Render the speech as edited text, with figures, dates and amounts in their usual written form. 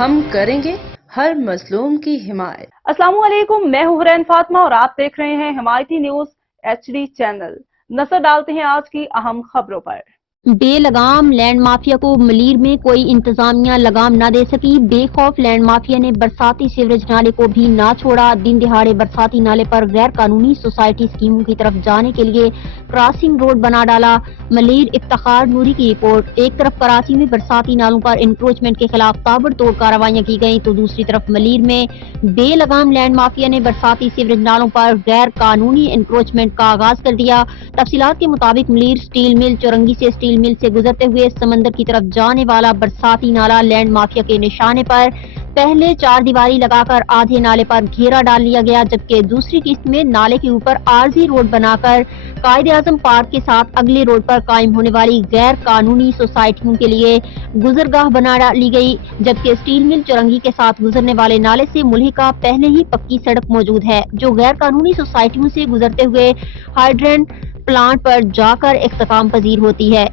ہم کریں گے ہر مظلوم کی حمایت۔ السلام علیکم، میں ہوں حرین فاطمہ اور آپ دیکھ رہے ہیں حمایتی نیوز HD چینل۔ نظر ڈالتے ہیں آج کی اہم خبروں پر۔ بے لگام لینڈ مافیا کو ملیر میں کوئی انتظامیہ لگام نہ دے سکی۔ بے خوف لینڈ مافیا نے برساتی سیوریج نالے کو بھی نہ چھوڑا۔ دن دہاڑے برساتی نالے پر غیر قانونی سوسائٹی اسکیموں کی طرف جانے کے لیے کراسنگ روڈ بنا ڈالا۔ ملیر افتخار نوری کی رپورٹ۔ ایک طرف کراچی میں برساتی نالوں پر انکروچمنٹ کے خلاف تابڑ توڑ کارروائیاں کی گئیں تو دوسری طرف ملیر میں بے لگام لینڈ مافیا نے برساتی سیوریج نالوں پر غیر قانونی انکروچمنٹ کا آغاز کر دیا۔ تفصیلات کے مطابق ملیر اسٹیل مل چورنگی سے اسٹیل مل سے گزرتے ہوئے سمندر کی طرف جانے والا برساتی نالا لینڈ مافیا کے نشانے پر پہلے 4 دیواری لگا کر آدھے نالے پر گھیرا ڈال لیا گیا، جبکہ دوسری قسط میں نالے کے اوپر عارضی روڈ بنا کر قائد اعظم پارک کے ساتھ اگلے روڈ پر قائم ہونے والی غیر قانونی سوسائٹیوں کے لیے گزرگاہ بنا لی گئی، جبکہ اسٹیل مل چورنگی کے ساتھ گزرنے والے نالے سے ملحقہ پہلے ہی پکی سڑک موجود ہے، جو غیر قانونی سوسائٹیوں سے گزرتے ہوئے ہائیڈرنٹ پلانٹ پر جا کر اختتام پذیر ہوتی ہے۔